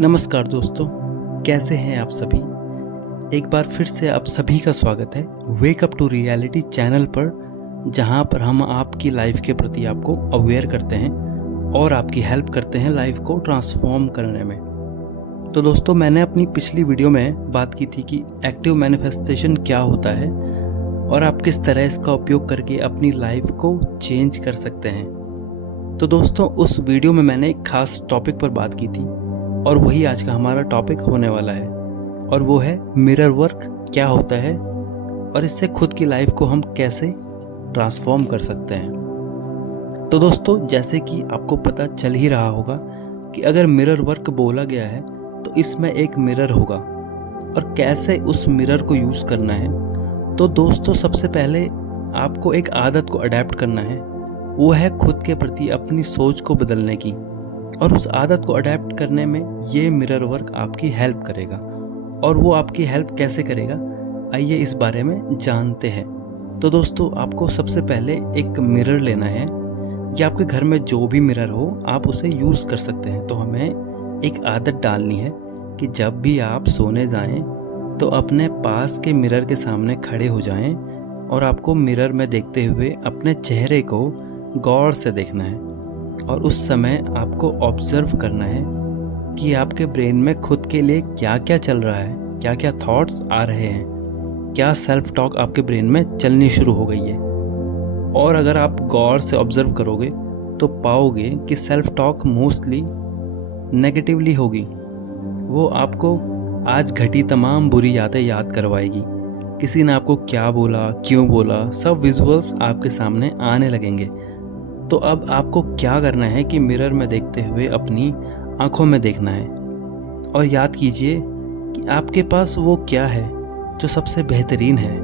नमस्कार दोस्तों, कैसे हैं आप सभी। एक बार फिर से आप सभी का स्वागत है wake up to reality channel पर, जहां पर हम आपकी लाइफ के प्रति आपको अवेयर करते हैं और आपकी हेल्प करते हैं लाइफ को ट्रांसफॉर्म करने में। तो दोस्तों, मैंने अपनी पिछली वीडियो में बात की थी कि एक्टिव मैनिफेस्टेशन क्या होता है और आप किस तरह इसका उपयोग करके अपनी लाइफ को चेंज कर सकते हैं। तो दोस्तों, उस वीडियो में मैंने एक खास टॉपिक पर बात की थी और वही आज का हमारा टॉपिक होने वाला है, और वो है मिरर वर्क क्या होता है और इससे खुद की लाइफ को हम कैसे ट्रांसफॉर्म कर सकते हैं। तो दोस्तों, जैसे कि आपको पता चल ही रहा होगा कि अगर मिरर वर्क बोला गया है तो इसमें एक मिरर होगा और कैसे उस मिरर को यूज़ करना है। तो दोस्तों, सबसे पहले आपको एक आदत को अडेप्ट करना है, वो है खुद के प्रति अपनी सोच को बदलने की। और उस आदत को अडेप्ट करने में ये मिरर वर्क आपकी हेल्प करेगा। और वो आपकी हेल्प कैसे करेगा, आइए इस बारे में जानते हैं। तो दोस्तों, आपको सबसे पहले एक मिरर लेना है, या आपके घर में जो भी मिरर हो आप उसे यूज़ कर सकते हैं। तो हमें एक आदत डालनी है कि जब भी आप सोने जाएं तो अपने पास के मिरर के सामने खड़े हो जाएं और आपको मिरर में देखते हुए अपने चेहरे को गौर से देखना है। और उस समय आपको ऑब्जर्व करना है कि आपके ब्रेन में खुद के लिए क्या क्या चल रहा है, क्या क्या थॉट्स आ रहे हैं, क्या सेल्फ टॉक आपके ब्रेन में चलनी शुरू हो गई है। और अगर आप गौर से ऑब्जर्व करोगे तो पाओगे कि सेल्फ टॉक मोस्टली नेगेटिवली होगी। वो आपको आज घटी तमाम बुरी यादें याद करवाएगी। किसी ने आपको क्या बोला, क्यों बोला, सब विजुअल्स आपके सामने आने लगेंगे। तो अब आपको क्या करना है कि मिरर में देखते हुए अपनी आंखों में देखना है और याद कीजिए कि आपके पास वो क्या है जो सबसे बेहतरीन है।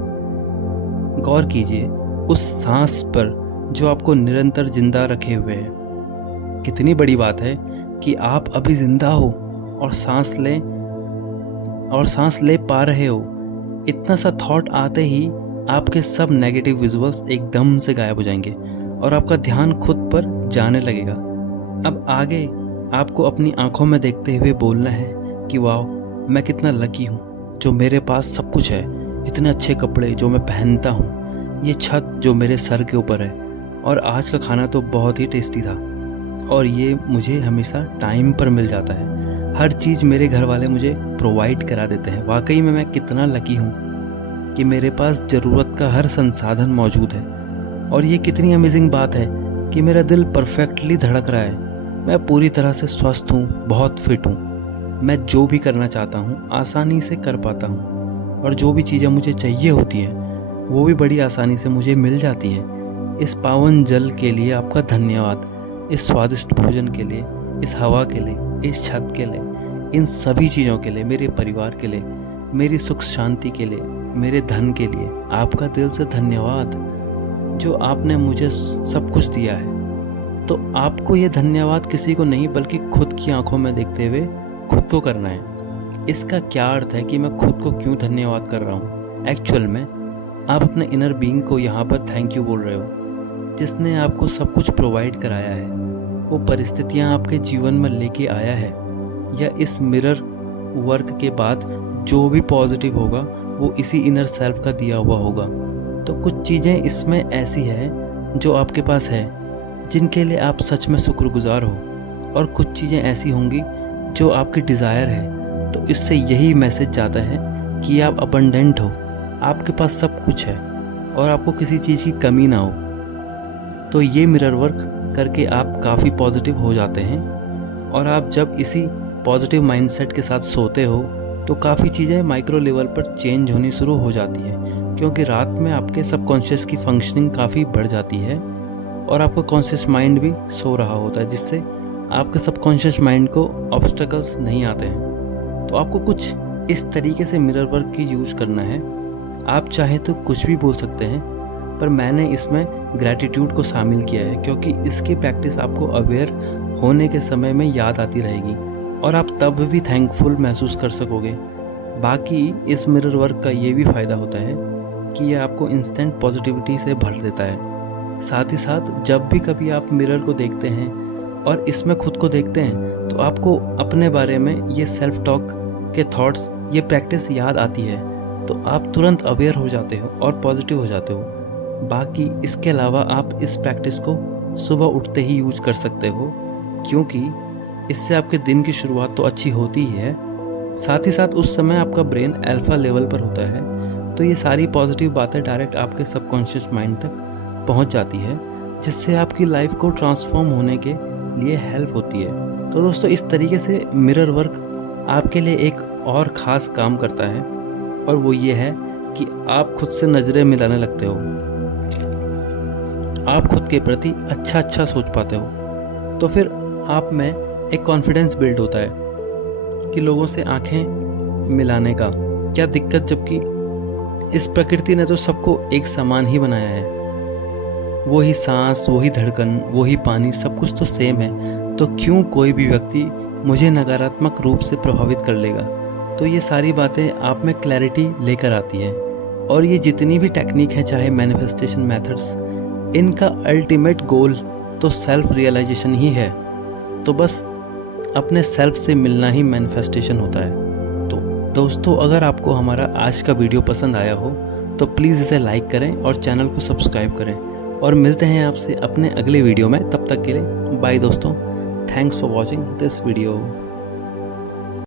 गौर कीजिए उस सांस पर जो आपको निरंतर जिंदा रखे हुए है। कितनी बड़ी बात है कि आप अभी जिंदा हो और सांस ले पा रहे हो। इतना सा थॉट आते ही आपके सब नेगेटिव विजुअल्स एकदम से गायब हो जाएंगे और आपका ध्यान खुद पर जाने लगेगा। अब आगे आपको अपनी आंखों में देखते हुए बोलना है कि वाह, मैं कितना लकी हूँ जो मेरे पास सब कुछ है। इतने अच्छे कपड़े जो मैं पहनता हूँ, ये छत जो मेरे सर के ऊपर है, और आज का खाना तो बहुत ही टेस्टी था और ये मुझे हमेशा टाइम पर मिल जाता है। हर चीज़ मेरे घर वाले मुझे प्रोवाइड करा देते हैं। वाकई में मैं कितना लकी हूँ कि मेरे पास ज़रूरत का हर संसाधन मौजूद है। और ये कितनी अमेजिंग बात है कि मेरा दिल परफेक्टली धड़क रहा है। मैं पूरी तरह से स्वस्थ हूँ, बहुत फिट हूँ। मैं जो भी करना चाहता हूँ आसानी से कर पाता हूँ और जो भी चीज़ें मुझे चाहिए होती हैं वो भी बड़ी आसानी से मुझे मिल जाती हैं। इस पावन जल के लिए आपका धन्यवाद, इस स्वादिष्ट भोजन के लिए, इस हवा के लिए, इस छत के लिए, इन सभी चीज़ों के लिए, मेरे परिवार के लिए, मेरी सुख शांति के लिए, मेरे धन के लिए आपका दिल से धन्यवाद जो आपने मुझे सब कुछ दिया है। तो आपको ये धन्यवाद किसी को नहीं बल्कि खुद की आंखों में देखते हुए खुद को करना है। इसका क्या अर्थ है कि मैं खुद को क्यों धन्यवाद कर रहा हूँ? एक्चुअल में आप अपने इनर बीइंग को यहाँ पर थैंक यू बोल रहे हो, जिसने आपको सब कुछ प्रोवाइड कराया है, वो परिस्थितियाँ आपके जीवन में लेके आया है, या इस मिरर वर्क के बाद जो भी पॉजिटिव होगा वो इसी इनर सेल्फ का दिया हुआ होगा। तो कुछ चीज़ें इसमें ऐसी है जो आपके पास है, जिनके लिए आप सच में शुक्रगुजार हो, और कुछ चीज़ें ऐसी होंगी जो आपकी डिज़ायर है। तो इससे यही मैसेज जाता है कि आप अबंडेंट हो, आपके पास सब कुछ है और आपको किसी चीज़ की कमी ना हो। तो ये मिरर वर्क करके आप काफ़ी पॉजिटिव हो जाते हैं। और आप जब इसी पॉजिटिव माइंडसेट के साथ सोते हो तो काफ़ी चीज़ें माइक्रो लेवल पर चेंज होनी शुरू हो जाती है, क्योंकि रात में आपके सबकॉन्शियस की फंक्शनिंग काफ़ी बढ़ जाती है और आपका कॉन्शियस माइंड भी सो रहा होता है, जिससे आपके सबकॉन्शियस माइंड को ऑब्स्टेकल्स नहीं आते हैं। तो आपको कुछ इस तरीके से मिरर वर्क की यूज़ करना है। आप चाहे तो कुछ भी बोल सकते हैं, पर मैंने इसमें ग्रैटिट्यूड को शामिल किया है, क्योंकि इसकी प्रैक्टिस आपको अवेयर होने के समय में याद आती रहेगी और आप तब भी थैंकफुल महसूस कर सकोगे। बाकी इस मिरर वर्क का ये भी फ़ायदा होता है कि ये आपको इंस्टेंट पॉजिटिविटी से भर देता है। साथ ही साथ जब भी कभी आप मिरर को देखते हैं और इसमें खुद को देखते हैं तो आपको अपने बारे में ये सेल्फ टॉक के थॉट्स, ये प्रैक्टिस याद आती है तो आप तुरंत अवेयर हो जाते हो और पॉजिटिव हो जाते हो। बाकी इसके अलावा आप इस प्रैक्टिस को सुबह उठते ही यूज कर सकते हो, क्योंकि इससे आपके दिन की शुरुआत तो अच्छी होती ही है, साथ ही साथ उस समय आपका ब्रेन अल्फा लेवल पर होता है, तो ये सारी पॉजिटिव बातें डायरेक्ट आपके सबकॉन्शियस माइंड तक पहुंच जाती है, जिससे आपकी लाइफ को ट्रांसफॉर्म होने के लिए हेल्प होती है। तो दोस्तों, इस तरीके से मिरर वर्क आपके लिए एक और ख़ास काम करता है, और वो ये है कि आप खुद से नज़रें मिलाने लगते हो, आप खुद के प्रति अच्छा सोच पाते हो। तो फिर आप में एक कॉन्फिडेंस बिल्ड होता है कि लोगों से आंखें मिलाने का क्या दिक्कत, जबकि इस प्रकृति ने तो सबको एक समान ही बनाया है। वही सांस, वही धड़कन, वही पानी, सब कुछ तो सेम है, तो क्यों कोई भी व्यक्ति मुझे नकारात्मक रूप से प्रभावित कर लेगा। तो ये सारी बातें आप में क्लैरिटी लेकर आती है। और ये जितनी भी टेक्निक है, चाहे मैनिफेस्टेशन मेथड्स, इनका अल्टीमेट गोल तो सेल्फ रियलाइजेशन ही है। तो बस अपने सेल्फ से मिलना ही मैनिफेस्टेशन होता है। तो दोस्तों, अगर आपको हमारा आज का वीडियो पसंद आया हो तो प्लीज़ इसे लाइक करें और चैनल को सब्सक्राइब करें, और मिलते हैं आपसे अपने अगले वीडियो में। तब तक के लिए बाय दोस्तों, thanks for watching this video.